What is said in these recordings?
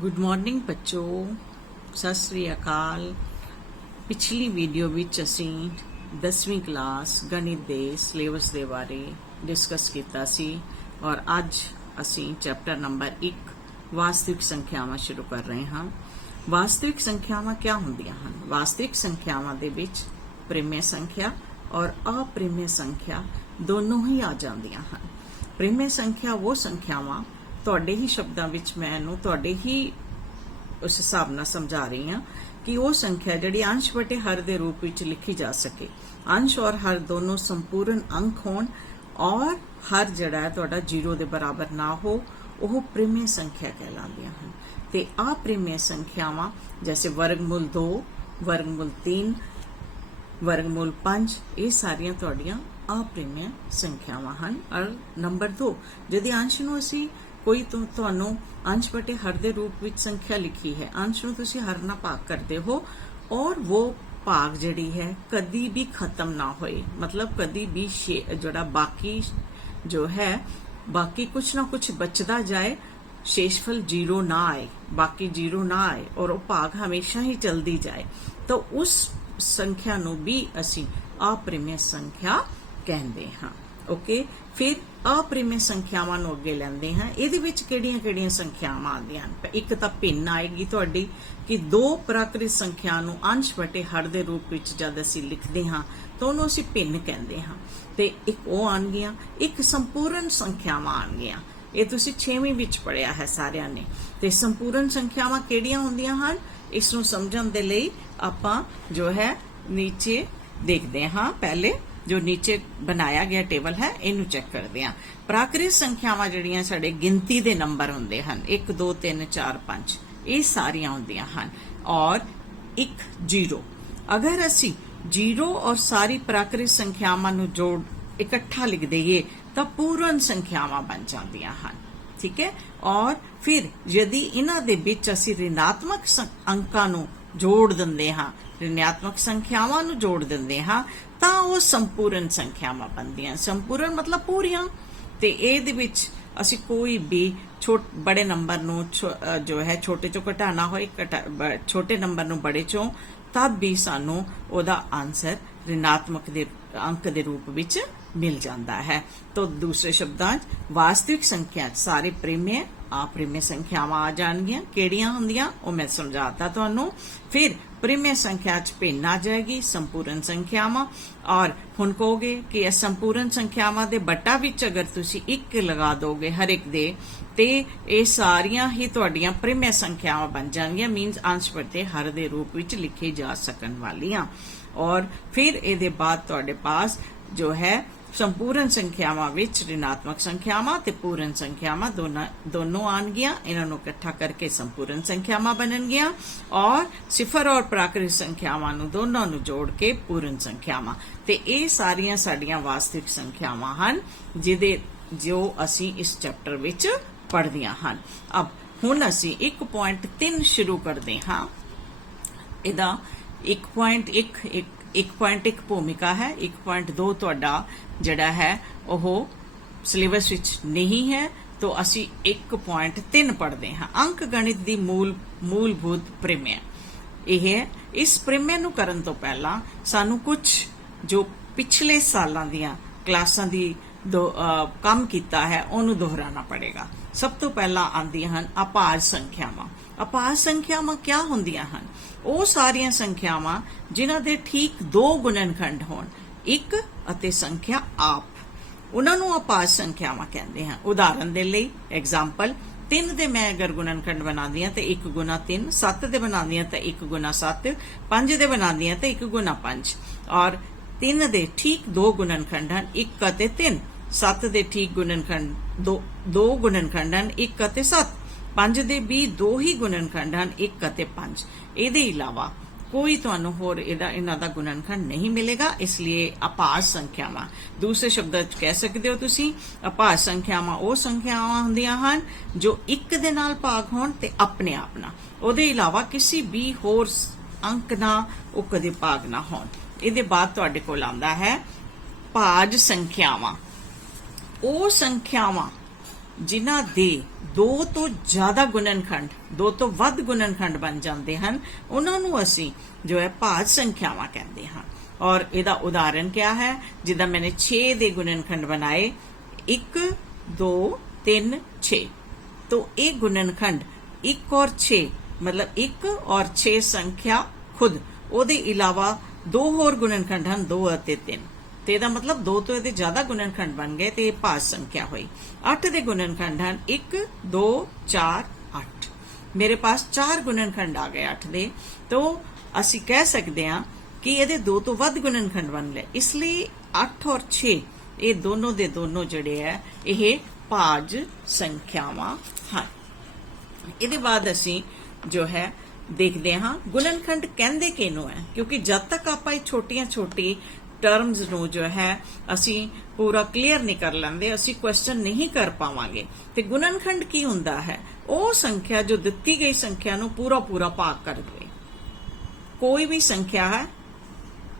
Good morning बच्चों, सत श्री अकाल। पिछली वीडियो विच असीं 10वीं क्लास गणित दे सिलेबस दे बारे डिस्कस कीता सी और अज असीं चैप्टर नंबर 1 वास्तविक संख्यावां शुरू कर रहे हां। वास्तविक संख्यावां क्या हुंदियां हन? वास्तविक संख्यावां दे विच प्रिमेय संख्या और अप्रिमेय संख्या दोनों ही आ जांदियां हन। प्रिमेय संख्या वो संख्यावां ਤੁਹਾਡੇ ही शब्दों विच मैं ਤੁਹਾਡੇ ही उस हिसाब नाल समझा रही हाँ कि वो संख्या जिहड़ी अंश बटे हर दे रूप विच लिखी जा सके। अंश और हर दोनों संपूर्ण अंक होण और हर जिहड़ा है तुहाडा 0 दे बराबर ना हो, वह प्रिमेय संख्या कहलांदियां हन। ते अप्रिमेय संख्यावां जैसे वर्गमूल 2, वर्गमूल 3, वर्गमूल 5 ये सारियां तुहाडियां अप्रिमेय संख्यावां हन। और नंबर 2 यदि अंश नूं असीं कोई ਤੁਹਾਨੂੰ अंश बटे हर दे रूप विच संख्या लिखी है, अंश नूं तुसीं हर नाल भाग करदे हो और वो भाग जिहड़ी है कदी भी खत्म ना होए, मतलब कदी भी जिहड़ा बाकी जो है बाकी कुछ ना कुछ बचदा जाए, शेषफल 0 ना आए, बाकी 0 ना आए और वो भाग हमेशा ही चलदी जाए, तो उस संख्या नूं भी असीं अप्रिमेय संख्या कहंदे हां। ओके, फिर अप्रिमेय संख्यावां नूं अगे लैंदे हां। इहदे विच किहड़ियां-किहड़ियां संख्यावां आउंदियां हन? एक तां भिन्न आएगी तुहाडी कि दो प्राकृत संख्या नूं अंश बटे हर दे रूप विच जद असीं लिखदे हां तो उहनूं असीं भिन्न कहंदे हां। ते एक ओह आउणगीਆਂ, एक संपूर्ण संख्यावां आउणगीਆਂ। ਇਹ ਤੁਸੀਂ 6ਵੀਂ ਵਿੱਚ ਪੜਿਆ ਹੈ ਸਾਰਿਆਂ ਨੇ। ਤੇ ਸੰਪੂਰਨ ਸੰਖਿਆਵਾਂ ਕਿਹੜੀਆਂ ਹੁੰਦੀਆਂ ਹਨ? ਇਸ ਨੂੰ ਸਮਝਣ ਦੇ ਲਈ ਆਪਾਂ ਜੋ ਹੈ नीचे देखते हाँ। पहले जो नीचे बनाया गया टेबल है इनू चेक करते हैं। प्राकृत संख्यावां जिहड़ियां साडे गिनती दे नंबर हुंदे हन, 1 2 3 4 5 ये सारियां हुंदियां हन और एक 0। अगर असी 0 और सारी प्राकृत संख्यावां नू जोड़ इकट्ठा लिख दईए तो पूर्ण संख्यावां बन जांदियां हन। ठीक है। और फिर यदि इन्हां दे विच असी ऋणात्मक अंकां नू जोड़ दिंदे हां, ऋणात्मक संख्यावां नू जोड़ दिंदे हां ਤਾਂ ਉਹ ਸੰਪੂਰਨ ਸੰਖਿਆਵਾਂ ਬਣਦੀਆਂ। ਸੰਪੂਰਨ मतलब पूरियां। ਤੇ ਇਹਦੇ ਵਿੱਚ ਅਸੀਂ ਕੋਈ ਵੀ बड़े नंबर ਨੂੰ जो है छोटे चों घटाना होए, छोटे नंबर ਨੂੰ बड़े चों, तब भी सानू ਉਹਦਾ आंसर ऋणात्मक ਦੇ अंक ਦੇ रूप ਵਿੱਚ मिल जाता है। तो दूसरे शब्दां वास्तविक संख्या सारे प्रिमेय अप्रिमेय संख्यावां आ जाणगीਆਂ। ਕਿਹੜੀਆਂ ਹੁੰਦੀਆਂ ਉਹ मैं समझाता ਤੁਹਾਨੂੰ। फिर प्रिमेय संख्या च भिन्न आ जाएगी संपूर्ण संख्यावां। और हुण कहोगे कि संपूर्ण संख्यावां दे बट्टा विच अगर तुसी 1 लगा दोगे हर एक दे ते ये सारियां ही तुहाडियां प्रिमेय संख्यावां बन जाणगीਆਂ, मीनस अंश बटे हर दे रूप विच लिखे जा सकन वालियां। और फिर इहदे बाद तुहाडे पास जो है संपूर्ण संख्यावां विच ऋणात्मक संख्यावां ते पूर्ण संख्यावां दोनों आउणगीਆਂ। इन्हां नूं इकट्ठा करके संपूर्ण संख्यावां बनणगीਆਂ और सिफर और प्राकृत संख्यावां नूं दोनों नूं जोड़ के पूर्ण संख्यावां। ते ये सारियां साडियां वास्तविक संख्यावां हन जिहदे जो असीं इस चैप्टर विच पढ़दियां हन। अब हुण असीं 1.3 शुरू करदे हां। इहदा 1.1 भूमिका है, 1.2 तुहाडा जिहड़ा है ओह सिलेबस विच नहीं है, तो असी 1.3 पढ़ते हैं। अंक गणित दी मूलभूत प्रिमेय यह है। इस प्रिमेय नूं करन तो पहला सानू कुछ जो पिछले सालां दियां क्लासां दी काम कीता है उहनूं दोहराना पड़ेगा। सब तो पहला आंदियां हन अभाज्य संख्यावां। अभाज्य संख्यावां क्या हुंदियां हन? ਉਹ ਸਾਰੀਆਂ ਸੰਖਿਆਵਾਂ ਜਿਨ੍ਹਾਂ ਦੇ ਠੀਕ 2 ਗੁਣਨਖੰਡ ਹੋਣ, 1 ਅਤੇ ਸੰਖਿਆ ਆਪ, ਉਹਨਾਂ ਨੂੰ ਅਭਾज्य ਸੰਖਿਆਵਾਂ ਕਹਿੰਦੇ ਹਾਂ। ਉਦਾਹਰਨ ਦੇ ਲਈ ਐਗਜ਼ਾਮਪਲ 3 ਦੇ ਮੈਂ ਅਗਰ ਗੁਣਨਖੰਡ ਬਣਾਉਂਦੀ ਹਾਂ ਤਾਂ 1 ਗੁਣਾ 3, 7 ਦੇ ਬਣਾਉਂਦੀ ਹਾਂ ਤਾਂ 1 ਗੁਣਾ 7, 5 ਦੇ ਬਣਾਉਂਦੀ ਹਾਂ ਤਾਂ 1 ਗੁਣਾ 5। और 3 ਦੇ ਠੀਕ 2 ਗੁਣਨਖੰਡ ਹਨ, 1 ਅਤੇ 3। 7 ਦੇ ਠੀਕ ਗੁਣਨਖੰਡ 2 ਗੁਣਨਖੰਡ ਹਨ, 1 ਅਤੇ 7। 5 ਦੇ ਵੀ 2 ਹੀ ਗੁਣਨਖੰਡ ਹਨ, 1 ਅਤੇ 5। ਇਹਦੇ ਇਲਾਵਾ कोई तुहानू होर इन्हां दा गुणनखंड नहीं मिलेगा, इसलिए अभाज्य संख्यावां। दूसरे शब्दां च कह सकते हो तुसीं अभाज्य संख्यावां वो संख्यावां हुंदियां हन जो 1 दे नाल भाग होण ते अपने आप ना, उहदे इलावा किसी भी होर अंक ना वो कदे भाग ना होण। इहदे बाद तुहाडे कोल आंदा है भाज्य संख्यावां। वो संख्यावां ਜਿਨ੍ਹਾਂ ਦੇ 2 ਤੋਂ ਜ਼ਿਆਦਾ ਗੁਣਨਖੰਡ 2 ਤੋਂ ਵੱਧ ਗੁਣਨਖੰਡ ਬਣ ਜਾਂਦੇ ਹਨ ਉਹਨਾਂ ਨੂੰ ਅਸੀਂ ਜੋ ਹੈ ਭਾਜ ਸੰਖਿਆਵਾਂ ਕਹਿੰਦੇ ਹਾਂ। ਔਰ ਇਹਦਾ ਉਦਾਹਰਨ ਕਿਆ ਹੈ? ਜਿੱਦਾਂ ਮੈंने 6 ਦੇ ਗੁਣਨਖੰਡ ਬਣਾਏ 1 2 3 6 तो एक गुणनखंड 1 और 6 मतलब 1 और 6 संख्या खुद ਉਹਦੇ ਇਲਾਵਾ 2 ਹੋਰ ਗੁਣਨਖੰਡ ਹਨ 2 ਅਤੇ 3 ਤੇ ਇਹਦਾ ਮਤਲਬ 2 ਤੋਂ ਇਹਦੇ ਜ਼ਿਆਦਾ ਗੁਣਨਖੰਡ ਬਣ ਗਏ ਤੇ ਇਹ ਭਾਜ ਸੰਖਿਆ ਹੋਈ। 8 ਦੇ ਗੁਣਨਖੰਡ ਹਨ 1 2 4 8 ਮੇਰੇ ਪਾਸ 4 ਗੁਣਨਖੰਡ ਆ ਗਏ 8 ਦੇ तो ਅਸੀਂ ਕਹਿ ਸਕਦੇ ਹਾਂ ਕਿ ਇਹਦੇ 2 ਤੋਂ ਵੱਧ ਗੁਣਨਖੰਡ ਬਣ ਲਏ ਇਸ ਲਈ 8 ਔਰ 6 ਇਹ ਦੋਨੋਂ ਦੇ ਦੋਨੋਂ ਜਿਹੜੇ ਹੈ ਇਹ ਭਾਜ ਸੰਖਿਆਵਾਂ ਹਨ। ਇਹਦੇ ਬਾਅਦ ਅਸੀਂ ਜੋ ਹੈ ਦੇਖਦੇ ਹਾਂ ਗੁਣਨਖੰਡ ਕਹਿੰਦੇ ਕਿਹਨੂੰ ਹੈ ਕਿਉਂਕਿ ਜਦ ਤੱਕ ਆਪਾਂ ਇਹ ਛੋਟੀਆਂ ਟਰਮਸ ਨੂੰ ਜੋ ਹੈ ਅਸੀਂ ਪੂਰਾ ਕਲੀਅਰ ਨਹੀਂ ਕਰ ਲੈਂਦੇ ਅਸੀਂ ਕੁਐਸਚਨ ਨਹੀਂ ਕਰ ਪਾਵਾਂਗੇ। ਤੇ ਗੁਣਨਖੰਡ ਕੀ ਹੁੰਦਾ ਹੈ? ਉਹ ਸੰਖਿਆ ਜੋ ਦਿੱਤੀ ਗਈ ਸੰਖਿਆ ਨੂੰ ਪੂਰਾ ਭਾਗ ਕਰ ਦੇਵੇ। ਕੋਈ ਵੀ ਸੰਖਿਆ ਹੈ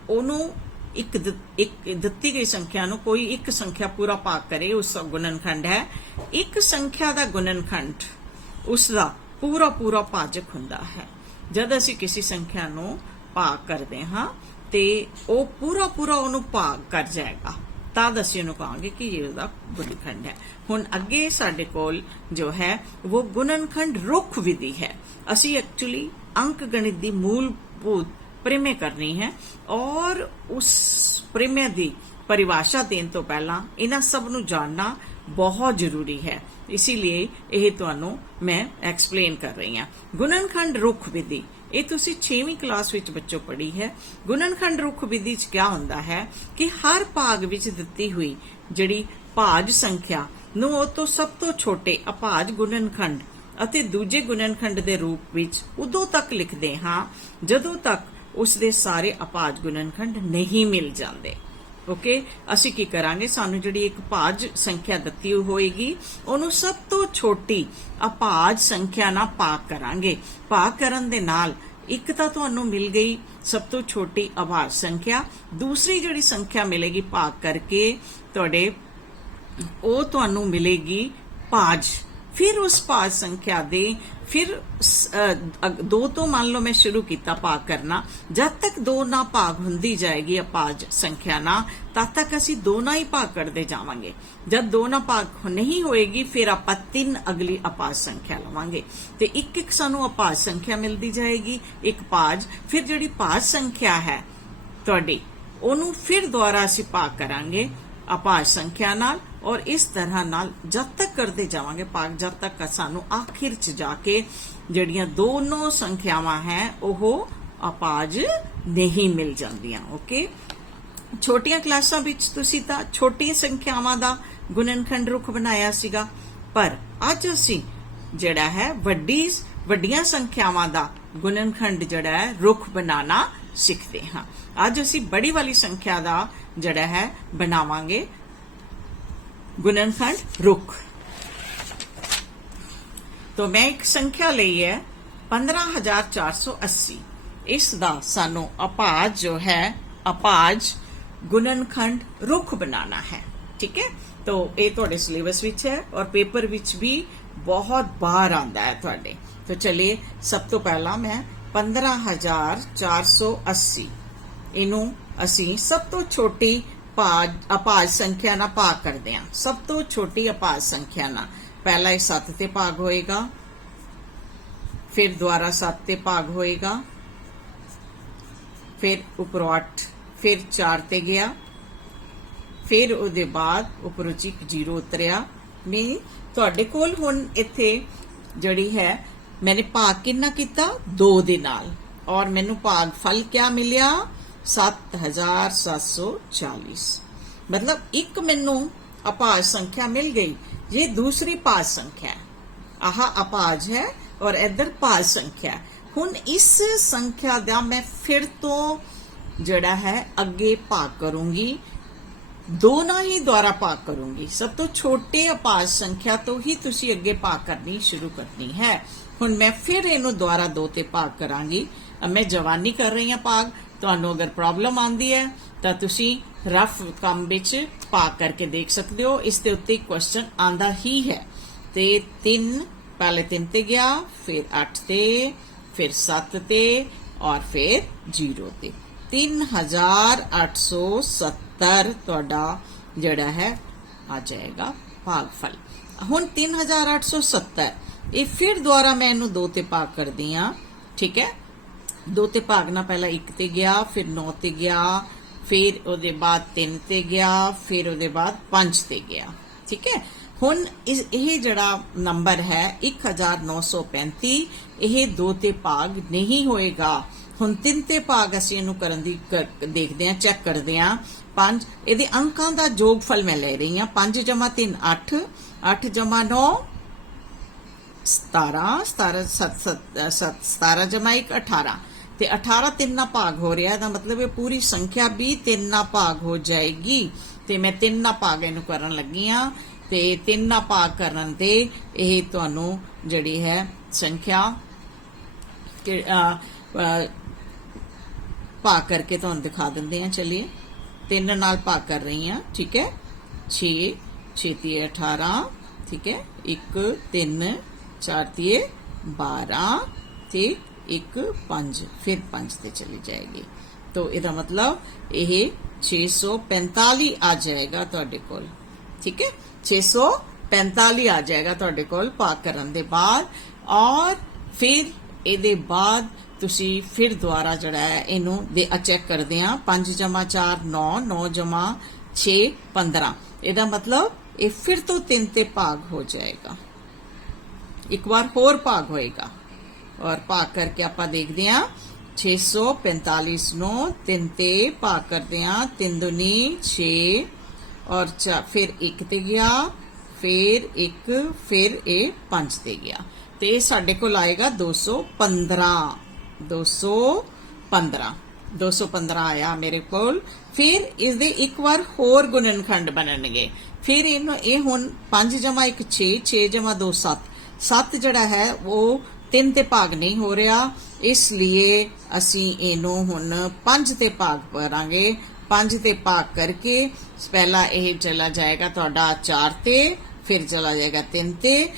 ਉਹਨੂੰ ਇੱਕ ਦਿੱਤੀ ਗਈ ਸੰਖਿਆ ਨੂੰ ਕੋਈ ਇੱਕ ਸੰਖਿਆ ਪੂਰਾ ਭਾਗ ਕਰੇ ਉਸ ਦਾ ਗੁਣਨਖੰਡ ਹੈ। ਇੱਕ ਸੰਖਿਆ ਦਾ ਗੁਣਨਖੰਡ ਉਸ ਦਾ ਪੂਰਾ ਭਾਜਕ ਹੁੰਦਾ ਹੈ। ਜਦ ਅਸੀਂ ਕਿਸੇ ਸੰਖਿਆ ਨੂੰ ਭਾਗ ਕਰਦੇ ਹਾਂ ਤੇ ਉਹ ਪੂਰਾ ਉਹਨੂੰ ਭਾਗ ਕਰ ਜਾਏਗਾ ਤਦ ਅਸੀਂ ਉਹਨੂੰ ਕਹਾਂਗੇ ਕਿ ਇਹ ਉਹਦਾ ਗੁਣਨਖੰਡ ਹੈ। ਹੁਣ ਅੱਗੇ ਸਾਡੇ ਕੋਲ ਜੋ ਹੈ ਉਹ ਗੁਣਨਖੰਡ ਰੁੱਖ ਵਿਧੀ ਹੈ। ਅਸੀਂ एक्चुअली अंक गणित ਦੀ मूलभूत प्रिमेय करनी है और उस प्रिमेय की परिभाषा देने तो पहला इन्हां सब नूं जानना बहुत जरूरी है इसीलिए यह तुहानूं मैं एक्सप्लेन कर रही हाँ। गुणनखंड रुख विधि ये तुसी 6वीं क्लास विच बच्चों पढ़ी है। गुणनखंड रुख विधि च क्या हुंदा है कि हर भाग विच दित्ती हुई जिहड़ी भाज संख्या नूं उह तों सब तो छोटे अभाज गुणनखंड ਅਤੇ ਦੂਜੇ ਗੁਣਨਖੰਡ ਦੇ ਰੂਪ ਵਿੱਚ ਉਦੋਂ ਤੱਕ ਲਿਖਦੇ ਹਾਂ ਜਦੋਂ ਤੱਕ ਉਸ ਦੇ ਸਾਰੇ ਅਭਾਜ ਗੁਣਨਖੰਡ ਨਹੀਂ ਮਿਲ ਜਾਂਦੇ। ਓਕੇ ਅਸੀਂ ਕੀ ਕਰਾਂਗੇ ਸਾਨੂੰ ਜਿਹੜੀ ਇੱਕ ਭਾਜ ਸੰਖਿਆ ਦਿੱਤੀ ਹੋਏਗੀ ਉਹਨੂੰ ਸਭ ਤੋਂ ਛੋਟੀ ਅਭਾਜ ਸੰਖਿਆ ਨਾਲ ਭਾਗ ਕਰਾਂਗੇ। ਭਾਗ ਕਰਨ ਦੇ ਨਾਲ ਇੱਕ ਤਾਂ ਤੁਹਾਨੂੰ ਮਿਲ ਗਈ ਸਭ ਤੋਂ ਛੋਟੀ ਅਭਾਜ ਸੰਖਿਆ ਦੂਸਰੀ ਜਿਹੜੀ ਸੰਖਿਆ ਮਿਲੇਗੀ ਭਾਗ ਕਰਕੇ ਤੁਹਾਡੇ ਉਹ ਤੁਹਾਨੂੰ ਮਿਲੇਗੀ ਭਾਜ। फिर उस भाज संख्या दे फिर 2 तो मान लो मैं शुरू किया भाग करना जब तक 2 ना भाग हुंदी जाएगी अभाज संख्या ना तद तक असी 2 ना ही भाग करते जावांगे। जब 2 ना भाग नहीं होएगी फिर आप 3 अगली अभाज संख्या लवांगे ते एक सानू अभाज संख्या मिलती जाएगी एक भाज। फिर जिहड़ी भाज संख्या है तुहाडी ओनू फिर दोबारा असी भाग करांगे अभाज संख्या नाल और इस तरह नाल जब तक करते जावांगे भाग जब तक सानू आखिर च जाके जड़ियां दोनों संख्यावां हैं ओह अभाज नहीं मिल जांदियां। ओके छोटियां क्लासां विच तुसीं तां छोटी संख्यावां दा गुणनखंड रुख बनाया सीगा पर अज असीं जिहड़ा है वड्डियां संख्यावां दा गुणनखंड जिहड़ा है रुख बनाना सीखते हां। अज असीं बड़ी वाली संख्या दा जिहड़ा है बनावांगे गुणनखंड रुख। तो मैं एक संख्या ली है 15,480 इसका सानू अभाज जो है अभाज गुणनखंड रुख बनाना है। ठीक है तो ये तुहाडे सिलेबस विच है और पेपर विच भी बहुत बार आंदा है तुहाडे। तो चलिए सब तो पहला मैं 15,480 इनू असी सब तो छोटी अभाज संख्या ना भाग करते हैं। सब तो छोटी अभाज संख्या ना पहला 7 ते भाग होएगा फिर दोबारा 7 ते भाग होएगा फिर उपरों 8 फिर 4 ते गया फिर उहदे बाद उपरों च 0 उतरिया नहीं तुहाडे कोल हुण इत्थे जिहड़ी है मैंने भाग कितना किया 2 दे नाल और मैनू भाग फल क्या मिलिया 7,740 मतलब एक मैनू अभाज संख्या मिल गई। ये दूसरी भाज संख्या है आह अभाज है और इधर भाज संख्या है। हुण इस संख्या दा मैं फिर तो जड़ा है अगे भाग करूंगी 2 ना ही द्वारा भाग करूंगी। सब तो छोटे अभाज संख्या तो ही तुसी अगे भाग करनी शुरू करनी है। हुण मैं फिर इनू द्वारा 2 ते भाग करांगी। अब मैं जवानी कर रही हूं भाग ਤੁਹਾਨੂੰ अगर प्रॉब्लम आती है तो तुसी रफ काम विच भाग करके देख सकते हो। इस दे उत्ते क्वेश्चन आंदा ही है ते 3 पहले 3 ते गया, फिर 8 ते, फिर 7 ते और फिर 0 ते। 3870 तुहाडा जिहड़ा है आ जाएगा भागफल। हुण 3870 ये फिर दोबारा मैं इनू 2 ते भाग करदी हां, ठीक है। 2 ते भागना, पहला 1 ते गया, फिर 9 ते गया, फिर उहदे बाद 3 ते गया, फिर उहदे बाद 5 ते गया, ठीक है। हुण ये जिहड़ा नंबर है 1935 ये 2 ते भाग नहीं होएगा। हुण 3 ते भाग असीं इहनूं करन दी देखदे हां, चैक करदे हां। 5 इहदे अंकां दा जोगफल मैं ले रही हां। 5 जमा 3 8, 8 जमा 9 17, 17 जमा 1 18 ते 18 3 भाग हो रहा है, मतलब ये पूरी संख्या भी 3 भाग हो जाएगी। ते मैं 3 भाग इनू करन लगी हां ते 3 भाग करन ते यह तुहानू जिहड़ी है संख्या भाग करके तुहानू दिखा दिंदे हैं। चलिए 3 नाल भाग कर रही हां, ठीक है। 6 6 तिए 18, ठीक है। 1 3 4 तिए 12 ते 1 5, फिर 5 ते चली जाएगी। तो इसका मतलब यह 645 आ जाएगा तुहाडे कोल, ठीक है। 645 आ जाएगा तुहाडे कोल भाग करन दे बाद। और फिर इहदे बाद तुसी फिर दोबारा जिहड़ा है इनू दे चैक करदे हां। 5 जमा 4 9, 9 जमा 6 15, इहदा मतलब ये फिर तो 3 ते भाग हो जाएगा, एक बार होर भाग होएगा। और भाग करके आप देखते हैं 645 नो 3 ते भाग करते हैं, 3 दूनी 6 और फिर 1 ते गया, फिर 1, फिर ये 5 ते गया। तो ये साडे कोल आएगा 215 आया मेरे कोल। फिर इसदे एक बार होर गुणनखंड बननगे। फिर ये हुण 5 जमा 1 6, 6 जमा 2 7, 7 जड़ा है वो 3 ते भाग नहीं हो रहा, इसलिए असी इनू हुण 5 ते भाग करांगे। 5 ते भाग करके पहला यह चला जाएगा तुहाडा 4 ते, फिर चला जाएगा 3 ते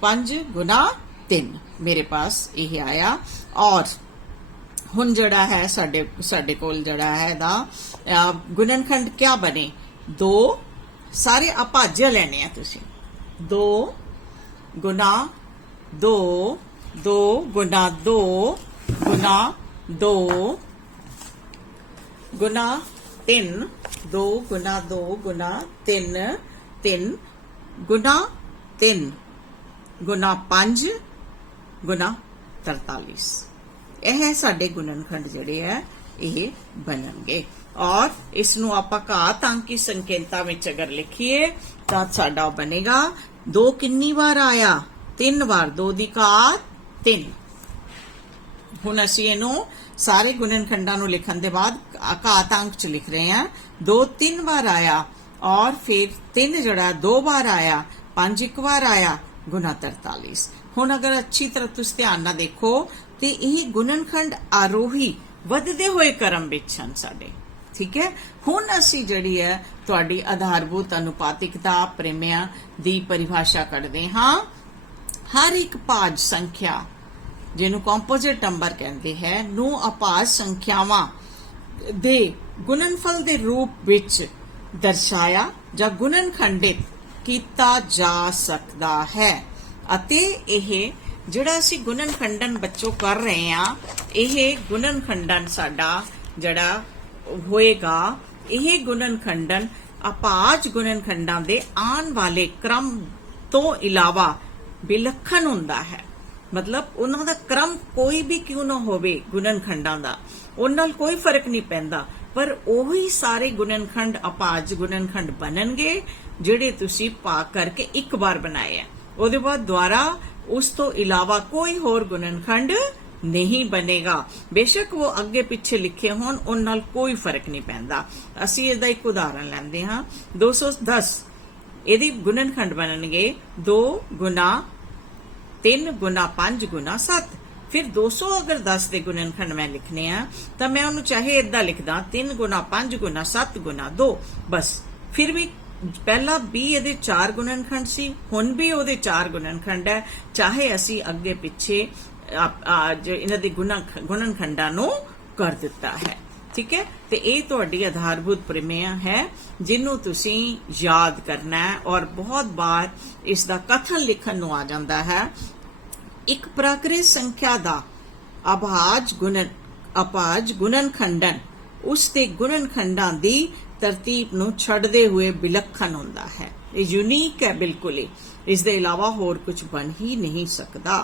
5 गुना 3 मेरे पास यह आया। और हुण जड़ा है साडे कोल जड़ा है दा गुणनखंड क्या बने, 2 सारे अभाज्य लेने हैं तुसी। 2 गुना 2, 2 गुना 2 गुना 2 गुना 3, 2 गुना 2 गुना 3, 3 गुना 3 गुना 5 गुना 43। यह है साडे गुणनखंड जिहड़े है यह बनणगे। और इसनू आपां घात अंकी संकेतां विच अगर लिखीए तां साडा बनेगा 2 कितनी बार आया, 3 बार, 2 दी घात 3। हुण असीं इहनूं सारे गुणनखंडां नूं लिखण दे बाद घात अंक च लिख रहे हैं। 2 3 बार आया और फिर 3 जड़ा 2 बार आया, 5 एक बार आया, गुना 43। हुण अगर अच्छी तरह तुसीं ध्यान नाल देखो तो यह गुणनखंड आरोही वधदे हुए क्रम विच हन साडे, ठीक है। हुण असीं जिहड़ी है तुहाडी आधारभूत अनुपातिकता प्रेमिया दी परिभाषा कढदे हां। हर एक भाज संख्या जिन्हों कंपोजिट नंबर कहते हैं नू अभाज संख्यावां दे गुणनफल दे रूप विच दर्शाया जा गुणनखंडित कीता जा सकदा है। अते यह जिहड़ा असीं गुणनखंडन बच्चों कर रहे हैं, यह गुणनखंडन साडा जिहड़ा होएगा, यह गुणनखंडन अभाज गुणनखंडां दे आने वाले क्रम तो इलावा विलक्षण हुंदा है। मतलब उन्हां दा क्रम कोई भी क्यों ना होवे गुणनखंडां दा, उन्हां नाल कोई फर्क नहीं पैंदा, पर ओही सारे गुणनखंड अभाज गुणनखंड बननगे जिहड़े तुसीं भाग करके एक बार बनाए हैं। उहदे बाद द्वारा उस तो इलावा कोई होर गुणनखंड नहीं बनेगा। बेशक वो अगे पिछे लिखे होण, उन नाल कोई फर्क नहीं पैंदा। असीं इसदा एक उदाहरण लैंदे हां। 210 इहदी गुणनखंड बननगे 2 गुना 3 गुना 5 गुना 7। फिर 200 अगर 10 के गुणनखंड मैं लिखने हैं तो मैं उन्होंने चाहे इदा लिखदा 3 गुना 5 गुना 7 गुना 2, बस फिर भी ਪਹਿਲਾਂ ਵੀ ਇਹਦੇ 4 ਗੁਣਨਖੰਡ ਸੀ, ਹੁਣ ਵੀ ਉਹਦੇ 4 ਗੁਣਨਖੰਡ ਹੈ, ਚਾਹੇ ਅਸੀਂ ਅੱਗੇ ਪਿੱਛੇ ਜੋ ਇਹਨਾਂ ਦੇ ਗੁਣਨਖੰਡਾਂ ਨੂੰ ਕਰ ਦਿੱਤਾ ਹੈ। ठीक है, तो ये तुहाडी आधारभूत प्रमेय है जिन्हों तुसी याद करना है और बहुत बार इसका कथन लिखन नूं आ जाता है। एक प्राकृत संख्या का अभाज गुणनखंडन उसके गुणनखंडां दी तरतीब नूं छड्डदे हुए विलक्षण हुंदा है। ये यूनीक है बिल्कुल ही, इस दे इलावा होर कुछ बन ही नहीं सकता।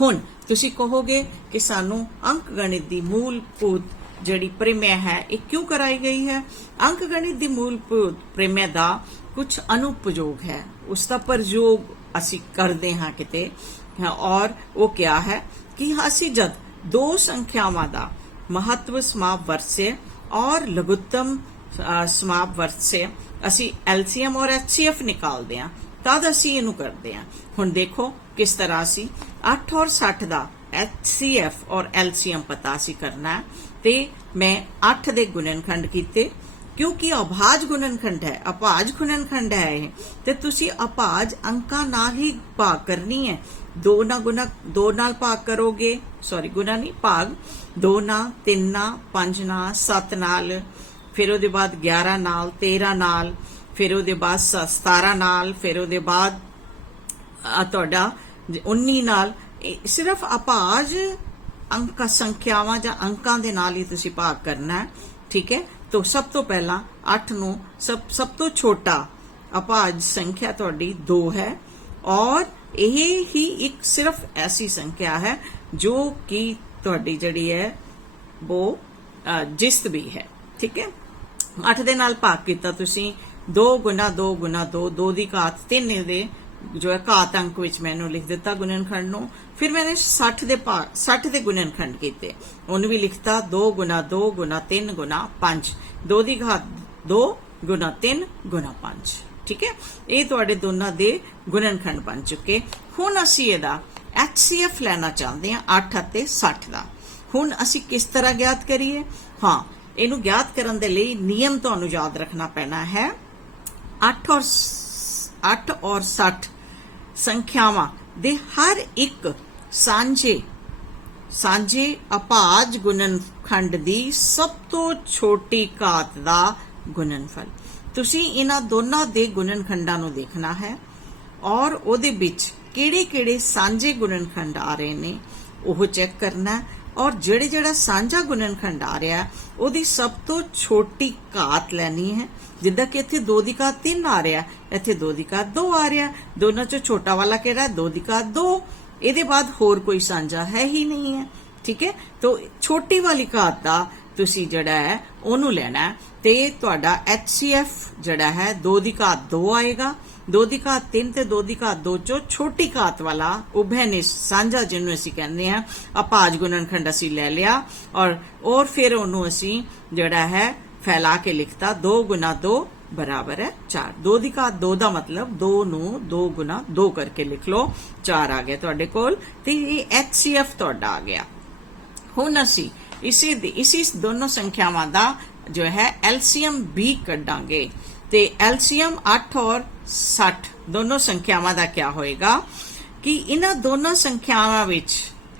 हुण तुसी कहोगे कि सानू अंक गणित दी मूलभूत जिहड़ी प्रमेय है ये क्यों कराई गई है। अंक गणित दी मूलभूत प्रमेय दा कुछ अनुपयोग है, उसका प्रयोग असी करते हाँ किते, और वो क्या है कि असी जब दो संख्यावां दा महत्व समापवर्त्य और लघुत्तम समापवर्त्य असी LCM और HCF निकालते हैं तद असी इनू करते हैं। हुण देखो किस तरह असी 8 और 60 का HCF और LCM पता असी करना है। ते मैं 8 दे गुणनखंड कीते क्योंकि अभाज गुणनखंड है, अभाज गुणनखंड है ये, ते तुसी अभाज अंकां नाल ही भाग करनी है। 2 नाल भाग करोगे, सॉरी गुणा नहीं भाग, 2 नाल, 3 नाल, 5 नाल, 7 नाल, फिर उहदे बाद 11 नाल, 13 नाल, फिर उहदे बाद 17 नाल, फिर उहदे बाद तुहाडा 19 नाल। सिर्फ अभाज अंक संख्यावां जां अंकां दे नाल ही तुसी भाग करना है। ठीक है, तो सब तो पहला 8 नूं सब तो छोटा अभाज संख्या तुहाडी 2 है और यह ही एक सिर्फ ऐसी संख्या है जो कि तुहाडी जिहड़ी है वो जिस्त भी है। ठीक है, 8 दे नाल भाग कीता तुसी 2 गुना 2 गुना 2, 2 दी घात 3 दे जो है घात अंक विच मैंने लिख दिता गुणनखंड नूं। फिर मैंने 60 दे गुणनखंड कीते, उन्हें भी लिखता 2 गुना 2 गुना 3 गुना 5, 2 दी घात 2 गुना 3 गुना 5। ठीक है, ये तुहाडे दोनों दे गुणनखंड बन चुके। हुण असी इहदा HCF लेना चाहते हैं 8 अते 60 दा। हुण असी किस तरह ज्ञात करिए? हाँ, इहनूं ज्ञात करन दे लई नियम तुहानूं याद रखना पैना है। 8 और 60 संख्यावां दे हर एक सांझे अभाज गुणनखंड दी सब तो छोटी घात दा गुणनफल। तुसी इन्हां दोनों दे गुणनखंडां नूं देखना है और उहदे विच किहड़े-किहड़े सांझे गुणनखंड आ रहे ने ओह चेक करना है और ਜਿਹੜਾ ਸਾਂਝਾ ਗੁਣਨਖੰਡ ਆ ਰਿਹਾ ਉਹਦੀ ਸਭ ਤੋਂ ਛੋਟੀ ਘਾਤ ਲੈਣੀ ਹੈ। ਜਿੱਦਾਂ ਕਿ ਇੱਥੇ 2 ਦੀ ਘਾਤ 3 ਆ ਰਿਹਾ, ਇੱਥੇ 2 ਦੀ ਘਾਤ 2 ਆ ਰਿਹਾ, ਦੋਨਾਂ ਚੋਂ ਛੋਟਾ ਵਾਲਾ ਕਿਹੜਾ ਹੈ? 2 ਦੀ ਘਾਤ 2। ਇਹਦੇ ਬਾਅਦ ਹੋਰ ਕੋਈ ਸਾਂਝਾ ਹੈ ਹੀ ਨਹੀਂ ਹੈ। ਠੀਕ ਹੈ, तो ਛੋਟੀ ਵਾਲੀ ਘਾਤ ਦਾ ਤੁਸੀਂ ਜਿਹੜਾ ਹੈ ਉਹਨੂੰ ਲੈਣਾ ਤੇ ਤੁਹਾਡਾ HCF ਜਿਹੜਾ ਹੈ 2 ਦੀ ਘਾਤ 2 ਆਏਗਾ, 2 ਦੀ ਘਾਤ 3 ਤੇ 2 ਦੀ ਘਾਤ 2 ਚੋਂ ਛੋਟੀ ਘਾਤ ਵਾਲਾ ਉਭੈਨਿਸ਼ ਸਾਂਝਾ ਜਿਹਨੂੰ ਅਸੀਂ ਕਹਿੰਦੇ ਆ ਅਭਾਜ ਗੁਣਨਖੰਡ ਅਸੀਂ ਲੈ ਲਿਆ और फिर ਉਹਨੂੰ ਅਸੀਂ ਜਿਹੜਾ ਹੈ फैला के लिखता 2 गुना 2 बराबर है 4। 2 दी घात 2 का मतलब 2 नूं 2 गुना 2 करके लिख लो, 4 आ गया तुहाडे कोल ते ये HCF तुहाडा आ गया। हुण असी इसी दोनों संख्यावां दा जो है LCM भी कढांगे ते LCM 8 और 60 दोनों संख्यावां दा क्या होएगा कि इन्हां दोनों संख्यावां विच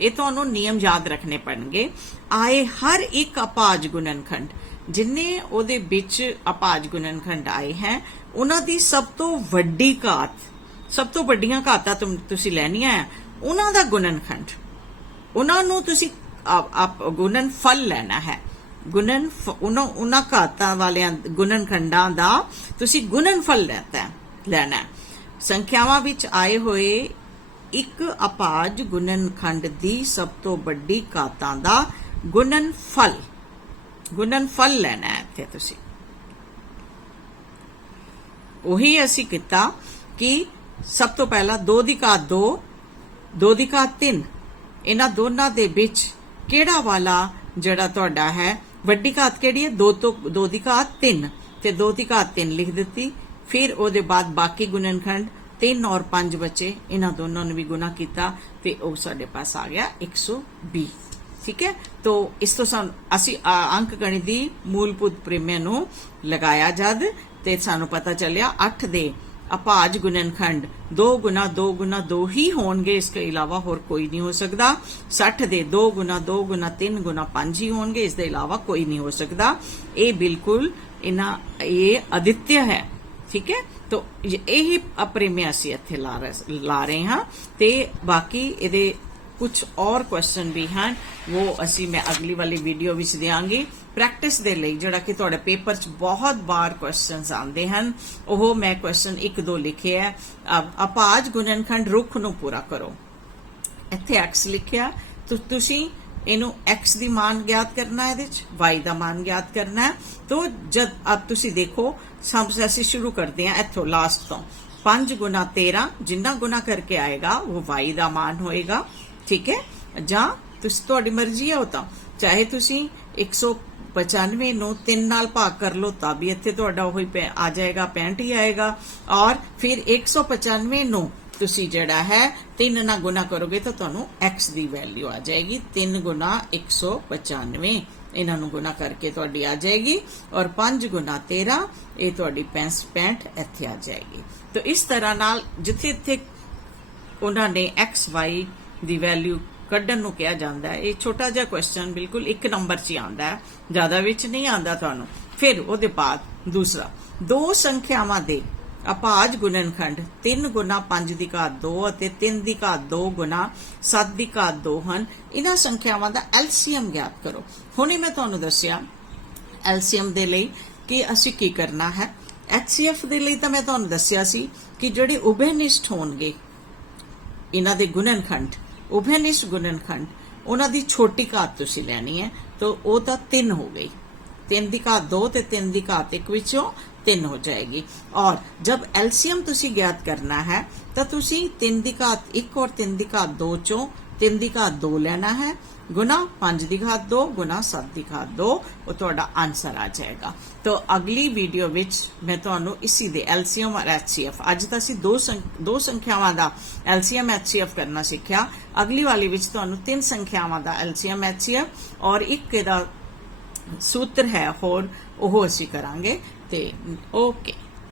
ये तुहानूं नियम याद रखने पैणगे। आए हर एक अभाज गुणनखंड जिन्ने ਉਹਦੇ ਵਿੱਚ ਅਭਾਜ ਗੁਣਨਖੰਡ ਆਏ ਹੈ ਉਹਨਾਂ ਦੀ ਸਭ ਤੋਂ ਵੱਡੀ ਘਾਤ, ਸਭ ਤੋਂ ਵੱਡੀਆਂ ਘਾਤਾਂ ਤੁਸੀਂ ਲੈਣੀਆਂ ਹੈ ਉਹਨਾਂ ਦਾ ਗੁਣਨਖੰਡ, ਉਹਨਾਂ ਨੂੰ ਤੁਸੀਂ ਗੁਣਨਫਲ ਲੈਣਾ ਹੈ। ਉਹਨਾਂ ਘਾਤਾਂ ਵਾਲਿਆਂ ਗੁਣਨਖੰਡਾਂ ਦਾ ਤੁਸੀਂ ਗੁਣਨਫਲ ਲੈਣਾ। ਸੰਖਿਆਵਾਂ ਵਿੱਚ ਆਏ ਹੋਏ ਇੱਕ ਅਭਾਜ ਗੁਣਨਖੰਡ ਦੀ ਸਭ ਤੋਂ ਵੱਡੀ ਘਾਤਾਂ ਦਾ गुणनफल लेना है। इत्थे तुसी उही असी किता कि सब तो पहला 2 दी घात 2, 2 दी घात 3, इन्हां दोनां दे विच किहड़ा वाला जिहड़ा तुहाडा है वड्डी घात किहड़ी है? 2 दी घात 3 ते 2 दी घात 3 लिख दित्ती। फिर उहदे बाद बाकी गुणनखंड 3 और 5 बचे, इन्हां दोनों ने भी गुणा किया ते ओह साडे पास आ गया 120। ठीक है, तो इस तो असी अंक गणित की मूलभूत प्रमेय नूं लगाया जद ਤੇ ਸਾਨੂੰ ਪਤਾ ਚੱਲਿਆ 8 ਦੇ अभाज गुणनखंड 2 गुना 2 गुना 2 ही होंगे, इसके अलावा होर कोई नहीं हो सकता। 60 दे 2 गुना 2 गुना 3 गुना 5 ही होंगे, इसके अलावा कोई नहीं हो सकता। ये बिल्कुल ये अद्वितीय है, ठीक है। तो यही अपरिमेय असी इत्थे ला रहे हाँ। ते बाकी इहदे कुछ और क्वेश्चन भी हैं, वो असी मैं अगली वाली वीडियो विच देंगी। प्रैक्टिस दे लई जिहड़ा कि तुहाडे पेपर च बहुत बार क्वेश्चनस आंदे हन, ओह मैं क्वेश्चन 1-2 लिखे है। अभाज गुणनखंड रुख नूं पूरा करो। इत्थे x लिखिया, तो तुसीं इनू x दी मान ज्ञात करना है, इहदे च y दा मान ज्ञात करना है। तो जब अब तुसीं देखो, असीं शुरू करते हैं इत्थों लास्ट तो। 5 गुना 13 जिन्ना गुना करके आएगा वो y दा मान होएगा, ठीक है। जां तुहाडी मर्जी है, वो तां चाहे तुसीं 195 नूं 3 नाल भाग कर लो तां भी इत्थे तुहाडा ओही आ जाएगा, 65 ही आएगा। और फिर 195 नूं तुसीं जिहड़ा है 3 नाल गुना करोगे तो तुहानूं x दी वैल्यू आ जाएगी। 3 गुना 195 इन्हां नूं गुना करके तुहाडी आ जाएगी, और 5 गुना 13 ये तुहाडी 65 इत्थे आ जाएगी। तो इस तरह नाल जिथे जिथे उन्हां ने x y दी वैल्यू कड्ढण नूं कहा जांदा है, ये छोटा जिहा क्वेश्चन बिल्कुल 1 नंबर च ही आंदा है, ज़्यादा विच नहीं आंदा तुहानूं। फिर उहदे बाद दूसरा, 2 संख्यावां दे अभाज गुणनखंड 3 गुना 5 दी घात 2 ਅਤੇ 3 ਦੀ ਘਾਤ 2 ਗੁਣਾ 7 ਦੀ ਘਾਤ 2 ਹਨ। ਇਹਨਾਂ ਸੰਖਿਆਵਾਂ ਦਾ LCM ज्ञात करो। ਹੁਣੇ मैं ਤੁਹਾਨੂੰ ਦੱਸਿਆ LCM ਦੇ ਲਈ ਕਿ ਅਸੀਂ ਕੀ ਕਰਨਾ ਹੈ। HCF ਦੇ ਲਈ ਤਾਂ मैं ਤੁਹਾਨੂੰ ਦੱਸਿਆ ਸੀ ਕਿ ਜਿਹੜੇ ਉਭयनिष्ठ ਹੋਣਗੇ ਇਹਨਾਂ ਦੇ गुणनखंड, उभयनिष्ठ गुणनखंड, उन्हां दी छोटी घात तुसीं लैनी है, तो वो तो 3 हो गई। 3 दी घात 2 ते 3 दी घात 1 विचों 3 हो जाएगी। और जब LCM तुसीं ज्ञात करना है तो तुसीं 3 दी घात 1 और 3 दी घात 2 चों 3 दी घात 2 लेना है, गुना 5 दी घात 2 गुना 7 दी घात 2, वो तुहाडा आंसर आ जाएगा। तो अगली वीडियो विच मैं तुहानूं इसी दे LCM और HCF, अज तां असीं दो संख्यावां दा LCM HCF करना सीखिया। अगली वाली विच तुहानूं 3 संख्यावां दा LCM HCF और एक इहदा सूत्र है होर, ओह असीं करांगे। ते ओके।